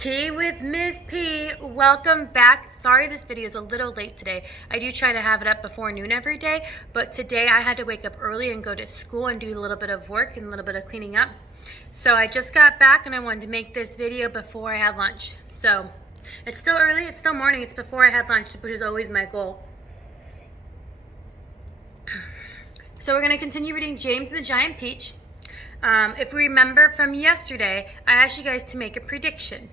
Tea with Ms. P. Welcome back. Sorry this video is a little late today. I do try to have it up before noon every day, but today I had to wake up early and go to school and do a little bit of work and a little bit of cleaning up. So I just got back and I wanted to make this video before I had lunch. So it's still early, it's still morning, it's before I had lunch, which is always my goal. So we're going to continue reading James and the Giant Peach. If we remember from yesterday, I asked you guys to make a prediction.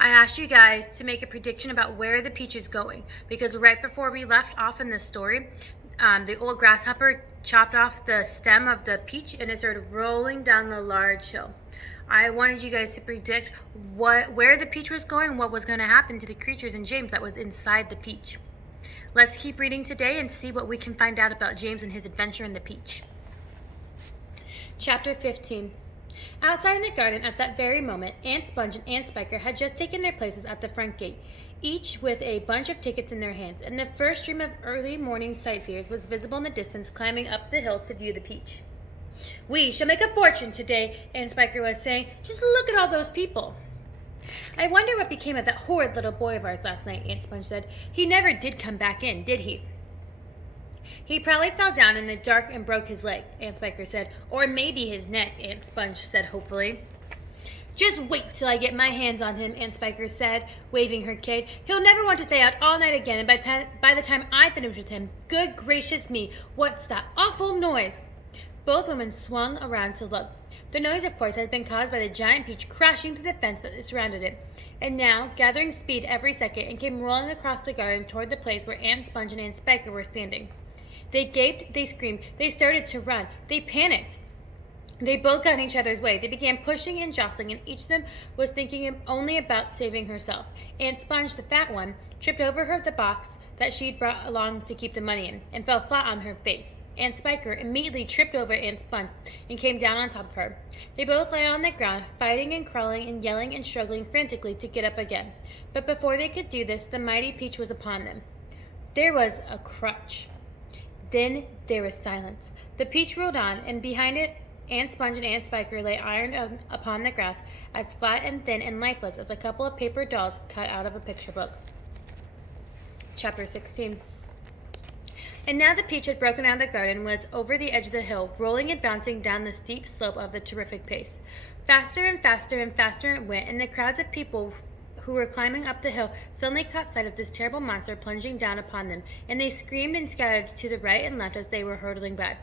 I asked you guys to make a prediction about where the peach is going, because right before we left off in the story, the old grasshopper chopped off the stem of the peach and it started rolling down the large hill. I wanted you guys to predict where the peach was going, what was going to happen to the creatures in James that was inside the peach. Let's keep reading today and see what we can find out about James and his adventure in the peach. Chapter 15. Outside in the garden at that very moment, Aunt Sponge and Aunt Spiker had just taken their places at the front gate, each with a bunch of tickets in their hands, and the first stream of early morning sightseers was visible in the distance climbing up the hill to view the peach. "We shall make a fortune today," Aunt Spiker was saying. "Just look at all those people." "I wonder what became of that horrid little boy of ours last night," Aunt Sponge said. "He never did come back in, did he?" "He probably fell down in the dark and broke his leg," Aunt Spiker said. "Or maybe his neck," Aunt Sponge said hopefully. "Just wait till I get my hands on him," Aunt Spiker said, waving her cane. "He'll never want to stay out all night again, and by the time I finish with him, good gracious me, what's that awful noise?" Both women swung around to look. The noise, of course, had been caused by the giant peach crashing through the fence that surrounded it, and now, gathering speed every second, it came rolling across the garden toward the place where Aunt Sponge and Aunt Spiker were standing. They gaped, they screamed, they started to run, they panicked. They both got in each other's way. They began pushing and jostling, and each of them was thinking only about saving herself. Aunt Sponge, the fat one, tripped over the box that she'd brought along to keep the money in, and fell flat on her face. Aunt Spiker immediately tripped over Aunt Sponge and came down on top of her. They both lay on the ground, fighting and crawling and yelling and struggling frantically to get up again. But before they could do this, the mighty peach was upon them. There was a crutch. Then there was silence. The peach rolled on, and behind it, Aunt Sponge and Aunt Spiker lay ironed upon the grass, as flat and thin and lifeless as a couple of paper dolls cut out of a picture book. Chapter 16. And now the peach had broken out of the garden, was over the edge of the hill, rolling and bouncing down the steep slope of the terrific pace. Faster and faster and faster it went, and the crowds of people who were climbing up the hill suddenly caught sight of this terrible monster plunging down upon them, and they screamed and scattered to the right and left as they were hurtling by.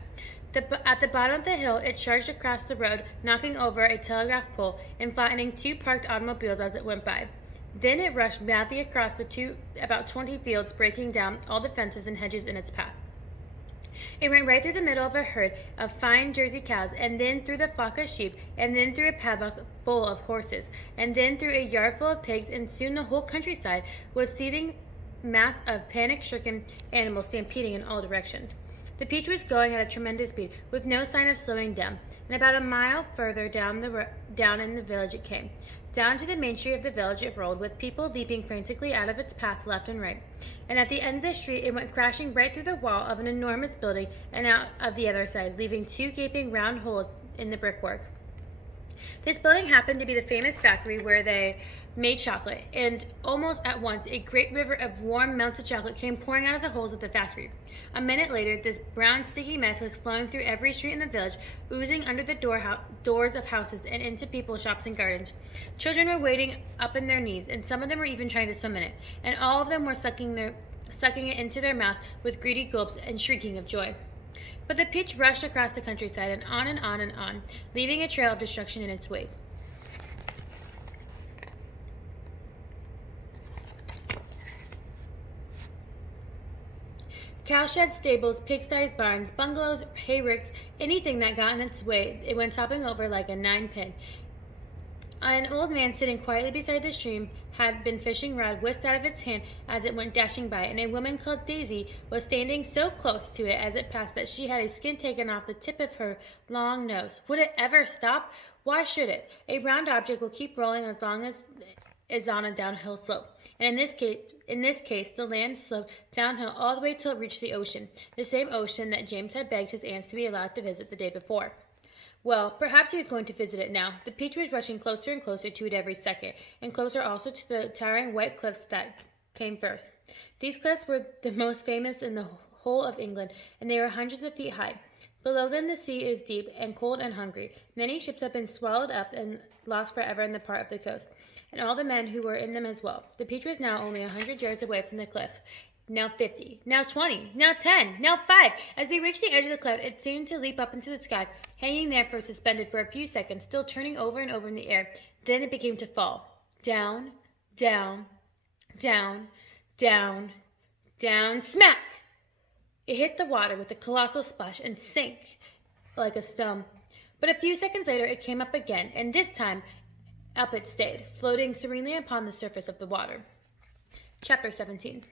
At the bottom of the hill, it charged across the road, knocking over a telegraph pole and flattening two parked automobiles as it went by. Then it rushed madly across about 20 fields, breaking down all the fences and hedges in its path. It went right through the middle of a herd of fine Jersey cows, and then through the flock of sheep, and then through a paddock full of horses, and then through a yard full of pigs, and soon the whole countryside was a seething mass of panic-stricken animals stampeding in all directions. The peach was going at a tremendous speed, with no sign of slowing down, and about a mile further down in the village it came. Down to the main street of the village it rolled, with people leaping frantically out of its path left and right. And at the end of the street it went crashing right through the wall of an enormous building and out of the other side, leaving two gaping round holes in the brickwork. This building happened to be the famous factory where they made chocolate, and almost at once a great river of warm, melted chocolate came pouring out of the holes of the factory. A minute later, this brown, sticky mess was flowing through every street in the village, oozing under the doors of houses and into people's shops and gardens. Children were wading up in their knees, and some of them were even trying to swim in it, and all of them were sucking it into their mouths with greedy gulps and shrieking of joy. But the peach rushed across the countryside and on and on and on, leaving a trail of destruction in its wake. Cowsheds, stables, pigsties, barns, bungalows, hayricks, anything that got in its way, it went toppling over like a ninepin. An old man sitting quietly beside the stream had been fishing rod whisked out of its hand as it went dashing by, and a woman called Daisy was standing so close to it as it passed that she had a skin taken off the tip of her long nose. Would it ever stop? Why should it? A round object will keep rolling as long as it's on a downhill slope, and in this case, the land sloped downhill all the way till it reached the ocean, the same ocean that James had begged his aunts to be allowed to visit the day before. Well, perhaps he was going to visit it now. The Peach was rushing closer and closer to it every second, and closer also to the towering white cliffs that came first. These cliffs were the most famous in the whole of England, and they were hundreds of feet high. Below them the sea is deep and cold and hungry. Many ships have been swallowed up and lost forever in the part of the coast, and all the men who were in them as well. The Peach was now only 100 yards away from the cliff. Now 50, now 20, now 10, now 5. As they reached the edge of the cliff, it seemed to leap up into the sky, hanging there for suspended for a few seconds, still turning over and over in the air. Then it began to fall. Down, down, down, down, down, smack! It hit the water with a colossal splash and sank like a stone. But a few seconds later it came up again, and this time up it stayed, floating serenely upon the surface of the water. Chapter 17.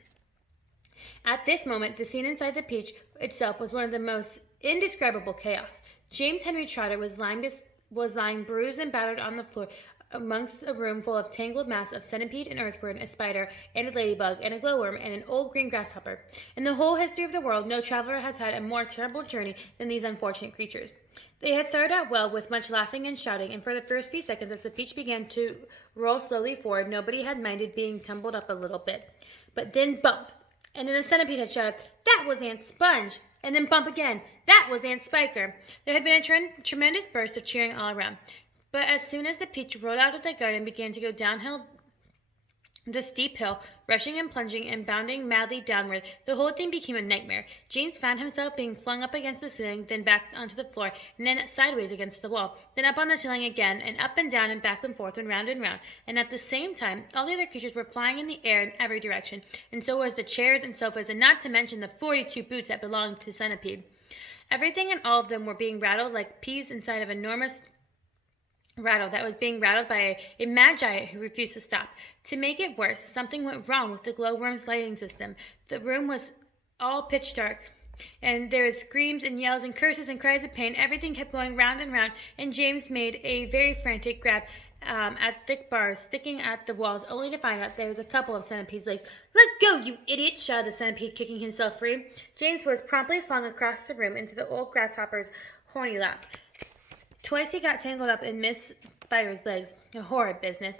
At this moment, the scene inside the Peach itself was one of the most indescribable chaos. James Henry Trotter was lying bruised and battered on the floor amongst a room full of tangled mass of centipede and earthworm, a spider, and a ladybug, and a glowworm, and an old green grasshopper. In the whole history of the world, no traveler has had a more terrible journey than these unfortunate creatures. They had started out well, with much laughing and shouting, and for the first few seconds, as the Peach began to roll slowly forward, nobody had minded being tumbled up a little bit. But then bump! And then the centipede had shouted, "That was Aunt Sponge!" And then bump again, "That was Aunt Spiker!" There had been a tremendous burst of cheering all around. But as soon as the Peach rolled out of the garden and began to go downhill the steep hill, rushing and plunging and bounding madly downward, the whole thing became a nightmare. James found himself being flung up against the ceiling, then back onto the floor, and then sideways against the wall, then up on the ceiling again, and up and down and back and forth and round, and at the same time all the other creatures were flying in the air in every direction, and so was the chairs and sofas, and not to mention the 42 boots that belonged to Centipede. Everything and all of them were being rattled like peas inside of an enormous rattle that was being rattled by a mad giant who refused to stop. To make it worse, something went wrong with the glowworm's lighting system. The room was all pitch dark, and there was screams and yells and curses and cries of pain. Everything kept going round and round, and James made a very frantic grab at thick bars sticking at the walls, only to find out there was a couple of centipedes' legs. "Let go, you idiot!" shouted the centipede, kicking himself free. James was promptly flung across the room into the old grasshopper's horny lap. Twice he got tangled up in Miss Spider's legs, a horrid business,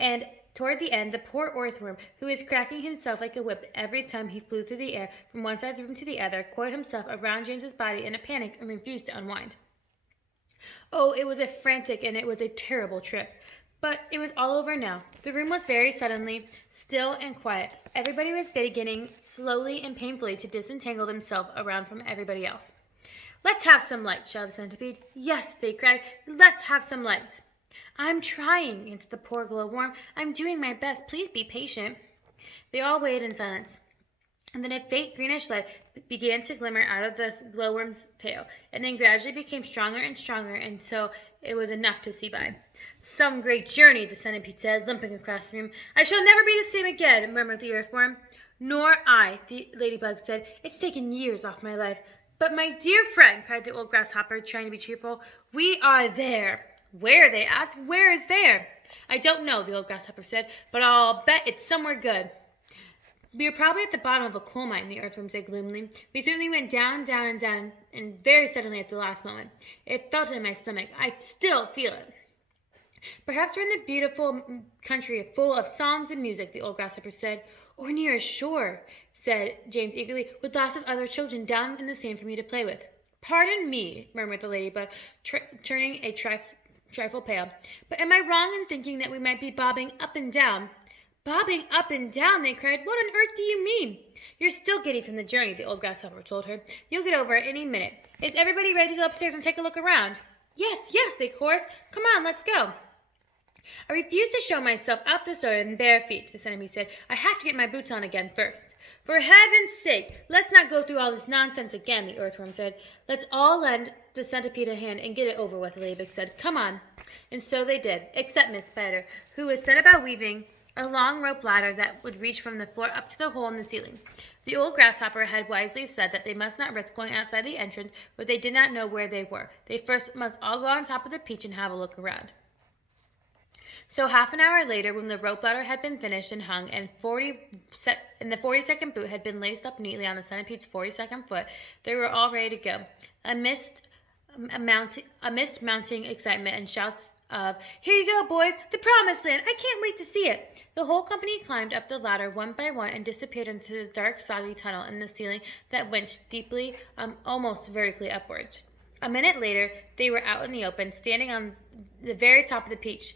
and toward the end, the poor earthworm, who was cracking himself like a whip every time he flew through the air from one side of the room to the other, coiled himself around James's body in a panic and refused to unwind. Oh, it was a frantic and it was a terrible trip. But it was all over now. The room was very suddenly still and quiet. Everybody was beginning slowly and painfully to disentangle themselves around from everybody else. "Let's have some light," shouted the centipede. "Yes," they cried, "let's have some light." "I'm trying," answered the poor glowworm. "I'm doing my best. Please be patient." They all waited in silence. And then a faint greenish light began to glimmer out of the glowworm's tail, and then gradually became stronger and stronger until it was enough to see by. "Some great journey," the centipede said, limping across the room. "I shall never be the same again," murmured the earthworm. "Nor I," the ladybug said. "It's taken years off my life." "But my dear friend," cried the old grasshopper, trying to be cheerful, "we are there." "Where?" they asked. "Where is there?" "I don't know," the old grasshopper said, "but I'll bet it's somewhere good." "We are probably at the bottom of a coal mine," the earthworm said gloomily. "We certainly went down, down, and down, and very suddenly at the last moment. It felt in my stomach. I still feel it." "Perhaps we're in the beautiful country full of songs and music," the old grasshopper said. "Or near a shore," said James eagerly, "with lots of other children down in the sand for me to play with." "Pardon me," murmured the ladybug, turning a trifle pale, "but am I wrong in thinking that we might be bobbing up and down?" "Bobbing up and down!" they cried. "What on earth do you mean?" "You're still giddy from the journey," the old grasshopper told her. "You'll get over it any minute. Is everybody ready to go upstairs and take a look around?" "Yes, yes," they chorused. "Come on, let's go." "I refuse to show myself out this door in bare feet," the centipede said. "I have to get my boots on again first." "For heaven's sake, let's not go through all this nonsense again," the earthworm said. "Let's all lend the centipede a hand and get it over with," the ladybug said. "Come on." And so they did, except Miss Spider, who was set about weaving a long rope ladder that would reach from the floor up to the hole in the ceiling. The old grasshopper had wisely said that they must not risk going outside the entrance, but they did not know where they were. They first must all go on top of the Peach and have a look around. So half an hour later, when the rope ladder had been finished and hung, and the 42nd boot had been laced up neatly on the centipede's 42nd foot, they were all ready to go. amidst mounting excitement and shouts of, "Here you go, boys! The promised land! I can't wait to see it!" The whole company climbed up the ladder one by one and disappeared into the dark, soggy tunnel in the ceiling that went deeply, almost vertically upwards. A minute later, they were out in the open, standing on the very top of the peach,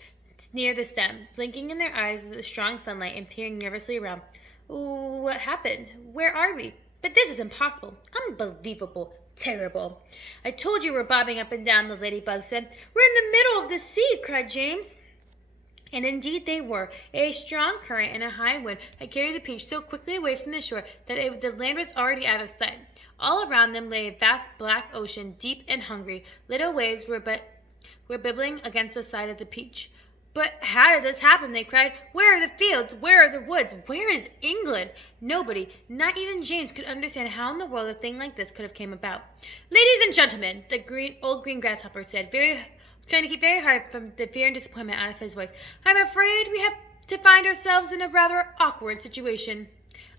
near the stem, blinking in their eyes at the strong sunlight and peering nervously around. What happened? Where are we? But this is impossible. Unbelievable. Terrible. I told you we're bobbing up and down, the ladybug said. We're in the middle of the sea, cried James. And indeed they were. A strong current and a high wind had carried the peach so quickly away from the shore that the land was already out of sight. All around them lay a vast black ocean, deep and hungry. Little waves were bibbling against the side of the peach. But how did this happen? They cried. Where are the fields? Where are the woods? Where is England? Nobody, not even James, could understand how in the world a thing like this could have came about. Ladies and gentlemen, the old green grasshopper said, trying to keep very hard from the fear and disappointment out of his voice. I'm afraid we have to find ourselves in a rather awkward situation.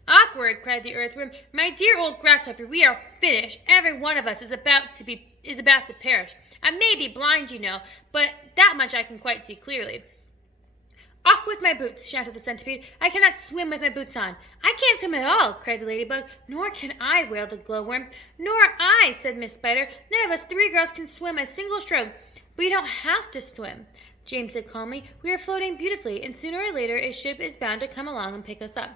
Awkward, cried the earthworm. My dear old grasshopper, we are finished. Every one of us is about to perish. I may be blind, you know, but that much I can quite see clearly. Off with my boots, shouted the centipede. I cannot swim with my boots on. I can't swim at all, cried the ladybug. Nor can I, wailed the glowworm. Nor I, said Miss Spider. None of us three girls can swim a single stroke. We don't have to swim, James said calmly. We are floating beautifully, and sooner or later a ship is bound to come along and pick us up.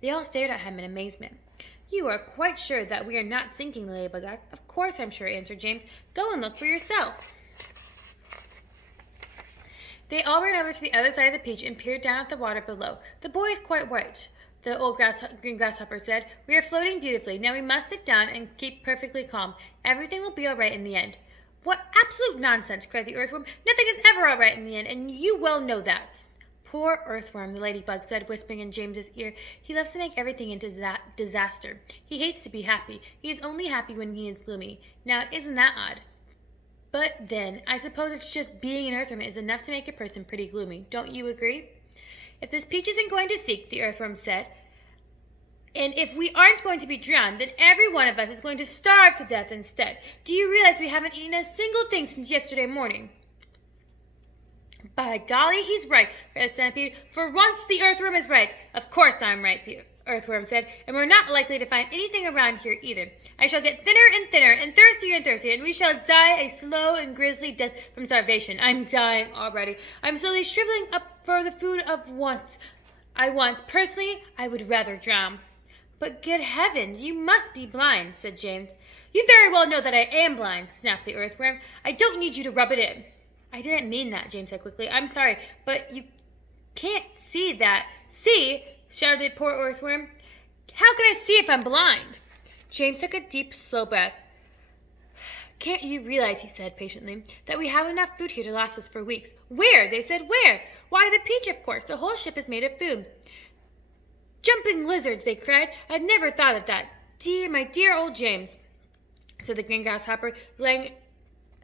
They all stared at him in amazement. You are quite sure that we are not sinking, the ladybug asked. Of course I'm sure, answered James. Go and look for yourself. They all ran over to the other side of the peach and peered down at the water below. The boy is quite right, the old green grasshopper said. We are floating beautifully. Now we must sit down and keep perfectly calm. Everything will be all right in the end. What absolute nonsense, cried the earthworm. Nothing is ever all right in the end, and you well know that. Poor earthworm, the ladybug said, whispering in James's ear. He loves to make everything into disaster. He hates to be happy. He is only happy when he is gloomy. Now, isn't that odd? But then, I suppose it's just being an earthworm is enough to make a person pretty gloomy. Don't you agree? If this peach isn't going to sink, the earthworm said, and if we aren't going to be drowned, then every one of us is going to starve to death instead. Do you realize we haven't eaten a single thing since yesterday morning? By golly, he's right, cried the centipede. For once the earthworm is right. Of course I'm right, the earthworm said, and we're not likely to find anything around here either. I shall get thinner and thinner, and thirstier, and we shall die a slow and grisly death from starvation. I'm dying already. I'm slowly shriveling up for the food of I want. Personally, I would rather drown. But good heavens, you must be blind, said James. You very well know that I am blind, snapped the earthworm. I don't need you to rub it in. I didn't mean that, James said quickly. I'm sorry, but you can't see that. See? Shouted the poor earthworm. How can I see if I'm blind? James took a deep, slow breath. Can't you realize, he said patiently, that we have enough food here to last us for weeks? Where? They said, where? Why, the peach, of course. The whole ship is made of food. Jumping lizards, they cried. I'd never thought of that. My dear old James, said the green grasshopper, laying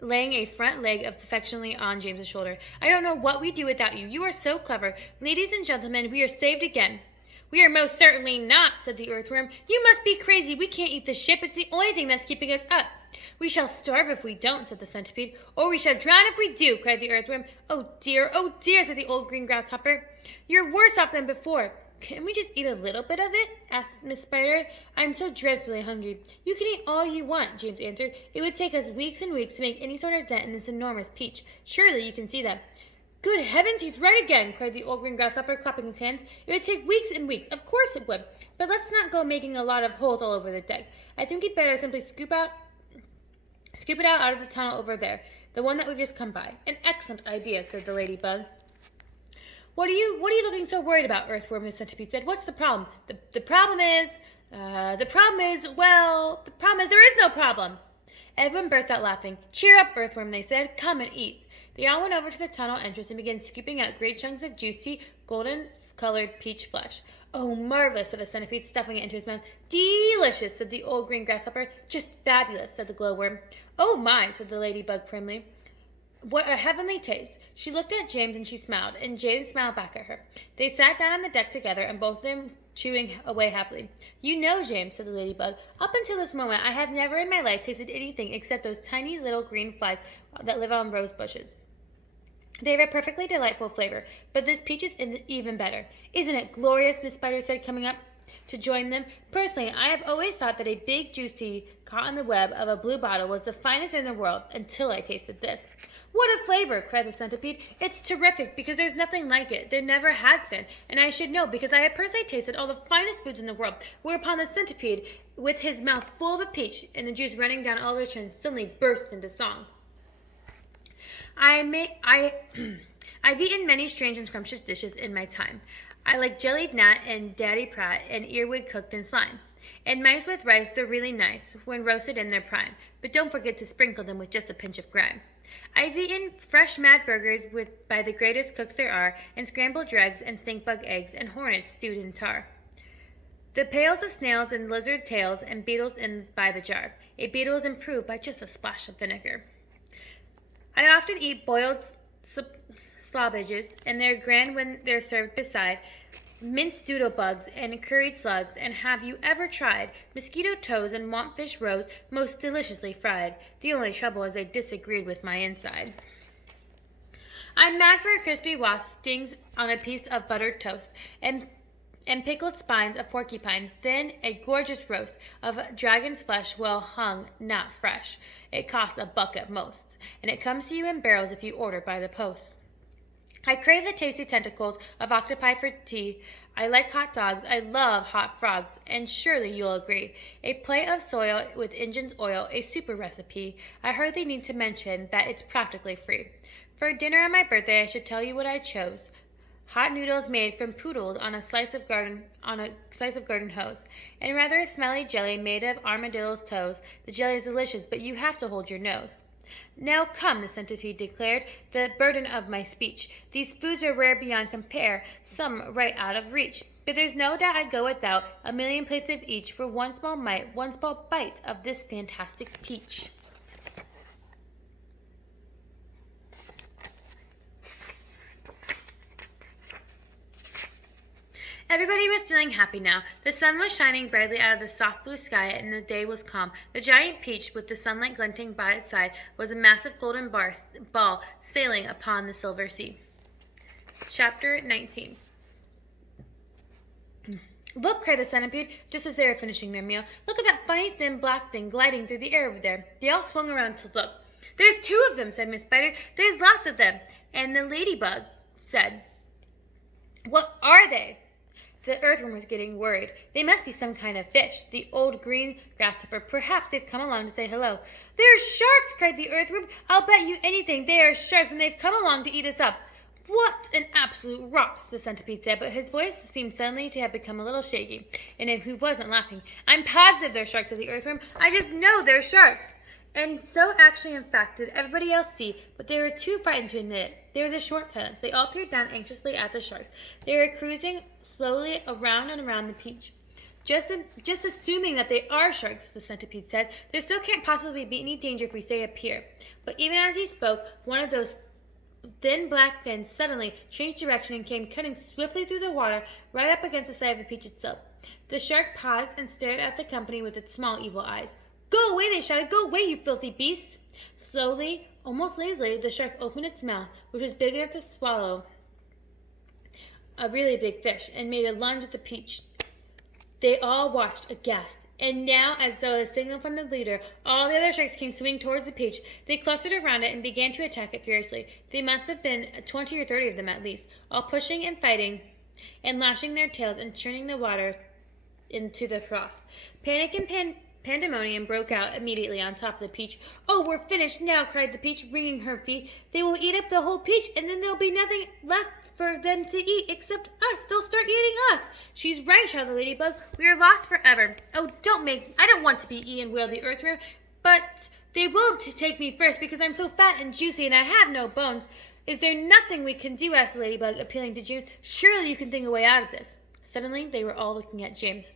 a front leg affectionately on James's shoulder. I don't know what we'd do without you. You are so clever. Ladies and gentlemen, we are saved again. We are most certainly not, said the earthworm. You must be crazy. We can't eat the ship. It's the only thing that's keeping us up. We shall starve if we don't, said the centipede. Or we shall drown if we do, cried the earthworm. Oh dear, said the old green grasshopper. You're worse off than before. Can't we just eat a little bit of it? Asked Miss Spider. I'm so dreadfully hungry. You can eat all you want, James answered. It would take us weeks and weeks to make any sort of dent in this enormous peach. Surely you can see that. Good heavens, he's right again, cried the old green grasshopper, clapping his hands. It would take weeks and weeks. Of course it would. But let's not go making a lot of holes all over the deck. I think we'd better simply scoop it out of the tunnel over there, the one that we've just come by. An excellent idea, said the ladybug. What are you looking so worried about, earthworm? The centipede said. What's the problem? The problem is there is no problem. Everyone burst out laughing. Cheer up, earthworm, they said. Come and eat. They all went over to the tunnel entrance and began scooping out great chunks of juicy, golden-colored peach flesh. Oh, marvelous, said the centipede, stuffing it into his mouth. Delicious, said the old green grasshopper. Just fabulous, said the glowworm. Oh, my, said the ladybug primly. What a heavenly taste. She looked at James and she smiled, and James smiled back at her. They sat down on the deck together, and both of them chewing away happily. You know, James, said the ladybug, up until this moment I have never in my life tasted anything except those tiny little green flies that live on rose bushes. They have a perfectly delightful flavor, but this peach is even better. Isn't it glorious? Miss Spider said, coming up to join them. Personally, I have always thought that a big, juicy, caught in the web of a blue bottle was the finest in the world until I tasted this. What a flavor, cried the centipede. It's terrific because there's nothing like it. There never has been, and I should know because I have personally tasted all the finest foods in the world. Whereupon the centipede, with his mouth full of a peach and the juice running down all his chin, suddenly burst into song. I've eaten many strange and scrumptious dishes in my time. I like jellied gnat and daddy pratt and earwig cooked in slime. And mice with rice, they're really nice when roasted in their prime, but don't forget to sprinkle them with just a pinch of grime. I've eaten fresh mad burgers by the greatest cooks there are, and scrambled dregs and stink bug eggs and hornets stewed in tar. The pails of snails and lizard tails and beetles in by the jar. A beetle is improved by just a splash of vinegar. I often eat boiled slobbages, and they're grand when they're served beside minced doodle bugs and curried slugs. And have you ever tried mosquito toes and montfish roes, most deliciously fried? The only trouble is they disagreed with my inside. I'm mad for a crispy wasp stings on a piece of buttered toast, and pickled spines of porcupines, then a gorgeous roast of dragon's flesh, well hung, not fresh. It costs $1 at most, and it comes to you in barrels if you order by the post. I crave the tasty tentacles of octopi for tea. I like hot dogs. I love hot frogs, and surely you'll agree. A plate of soil with Injun's oil, a super recipe. I hardly need to mention that it's practically free. For dinner on my birthday, I should tell you what I chose. Hot noodles made from poodles on a slice of garden hose, and rather a smelly jelly made of armadillo's toes. The jelly is delicious, but you have to hold your nose. Now come, the centipede declared, the burden of my speech. These foods are rare beyond compare, some right out of reach. But there's no doubt I'd go without a million plates of each for one small bite of this fantastic peach. Everybody was feeling happy now. The sun was shining brightly out of the soft blue sky, and the day was calm. The giant peach, with the sunlight glinting by its side, was a massive golden ball sailing upon the silver sea. Chapter 19. Look, cried the centipede, just as they were finishing their meal. Look at that funny, thin, black thing gliding through the air over there. They all swung around to look. There's 2 of them, said Miss Spider. There's lots of them. And the ladybug said, What are they? The earthworm was getting worried. They must be some kind of fish. The old green grasshopper. Perhaps they've come along to say hello. They're sharks, cried the earthworm. I'll bet you anything they are sharks, and they've come along to eat us up. What an absolute rot, the centipede said, but his voice seemed suddenly to have become a little shaky, and he wasn't laughing. I'm positive they're sharks, said the earthworm. I just know they're sharks. And so actually, in fact, did everybody else see, but they were too frightened to admit it. There was a short silence. They all peered down anxiously at the sharks. They were cruising slowly around and around the peach. Just assuming that they are sharks, the centipede said. There still can't possibly be any danger if we stay up here. But even as he spoke, one of those thin black fins suddenly changed direction and came cutting swiftly through the water right up against the side of the peach itself. The shark paused and stared at the company with its small evil eyes. Go away, they shouted. Go away, you filthy beast. Slowly, almost lazily, the shark opened its mouth, which was big enough to swallow a really big fish, and made a lunge at the peach. They all watched aghast. And now, as though a signal from the leader, all the other sharks came swimming towards the peach. They clustered around it and began to attack it furiously. There must have been 20 or 30 of them at least, all pushing and fighting and lashing their tails and churning the water into the froth. Panic and pandemonium broke out immediately on top of the peach. Oh, we're finished now, cried the peach, wringing her feet. They will eat up the whole peach, and then there'll be nothing left for them to eat except us. They'll start eating us. She's right, shouted the ladybug. We are lost forever. Oh, I don't want to be eaten, wailed the earthworm. But they will take me first because I'm so fat and juicy and I have no bones. Is there nothing we can do, asked the ladybug, appealing to June. Surely you can think a way out of this. Suddenly, they were all looking at James.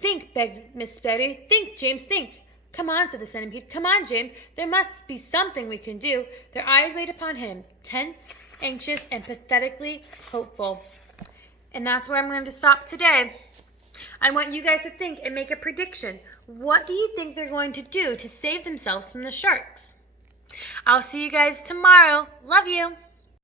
Think, begged Miss Spider. Think, James, think. Come on, said the centipede. Come on, James. There must be something we can do. Their eyes wait upon him, tense, anxious, and pathetically hopeful. And that's where I'm going to stop today. I want you guys to think and make a prediction. What do you think they're going to do to save themselves from the sharks? I'll see you guys tomorrow. Love you.